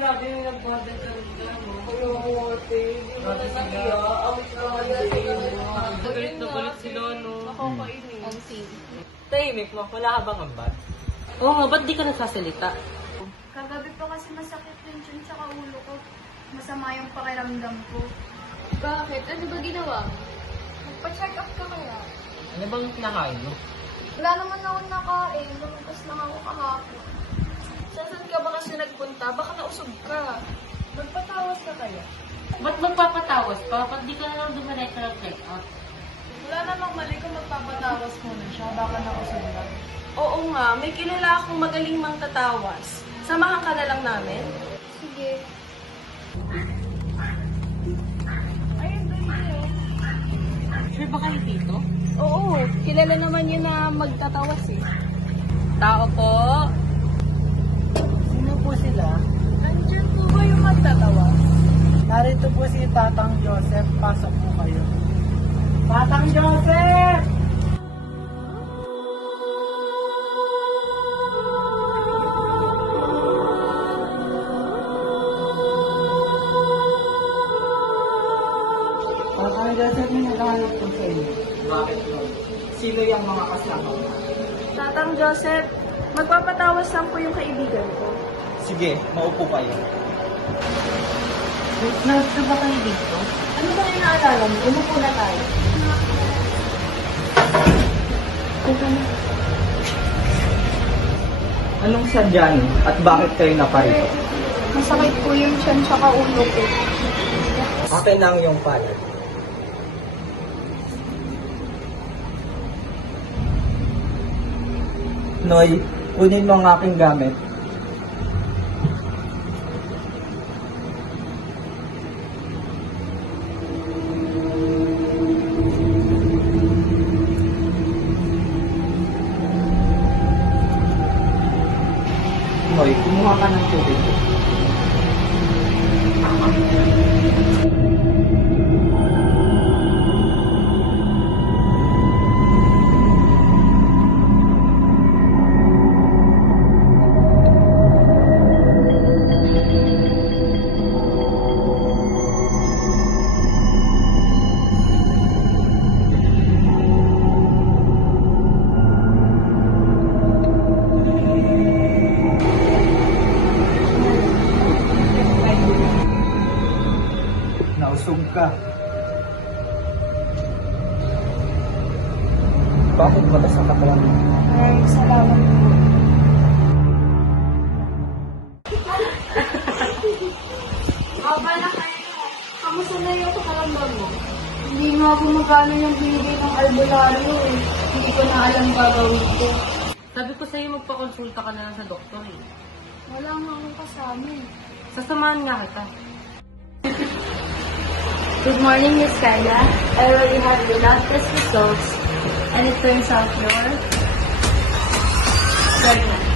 grabe yung nag-bother ka rin mo. Kaya ako ate, hindi mo na nakiya. Ang Galit na galit sila, no? Nakakainis. Ang save. Tahimik mo, wala ka bang ambat? Oo nga, ba't di ka nagsasalita? Kagabi pa kasi masakit yung chin tsaka ulo ko. Masama yung pakiramdam ko. Bakit? Ano ba ginawa mo? Magpa-check up ka kaya? Ano bang kinakain mo? Wala naman ako nakain. Lumabas lang ako kahapon. Saan ka ba kasi nagpunta? Baka nausog ka. Magpatawas ka kaya? Ba't magpapatawas pa? Ba't di ka na lang dumiretso ng check up? Wala namang mali kung magpapatawas muna siya. Baka nakusog lang. Oo nga, may kilala akong magaling mang tatawas. Samahan ka na lang namin. Sige. Sure ba kayo dito? Oo, kilala naman yun na magtatawas eh. Tao po. Sino po sila? Nandiyan po ba yung magtatawas? Narito po si Tatang Joseph. Pasok po kayo. Tatang Joseph! Tatang Joseph, may naghahanap po sa inyo. Bakit mo? Sino yung mga kasama mo? Tatang Joseph, magpapatawas lang po yung kaibigan ko. Sige, maupo kayo. Nasa ba kayo dito? Ano ba yung naalala mo? Umupo na tayo. Anong sadya niyo at bakit kayo naparito? Masakit po yung chin tsaka ulo ko. Akin na ang iyong palad. Noy, kunin mo ang aking gamit. Noy, kumuha ka ng tubig. Nausog ka. Bakit wala sa katawan mo? Ay, salamat po. Bala kayo. Kamusta na yung pakaramdam mo? Hindi nga gumagana yung binigay ng albularyo eh. Hindi ko na alam gagawin ko. Sabi ko sa'yo magpakonsulta ka na lang sa doktor eh. Wala nga akong kasama eh. Sasamahan nga kita. Good morning, Miss Kyla. I already have the lab test results and it turns out you're pregnant.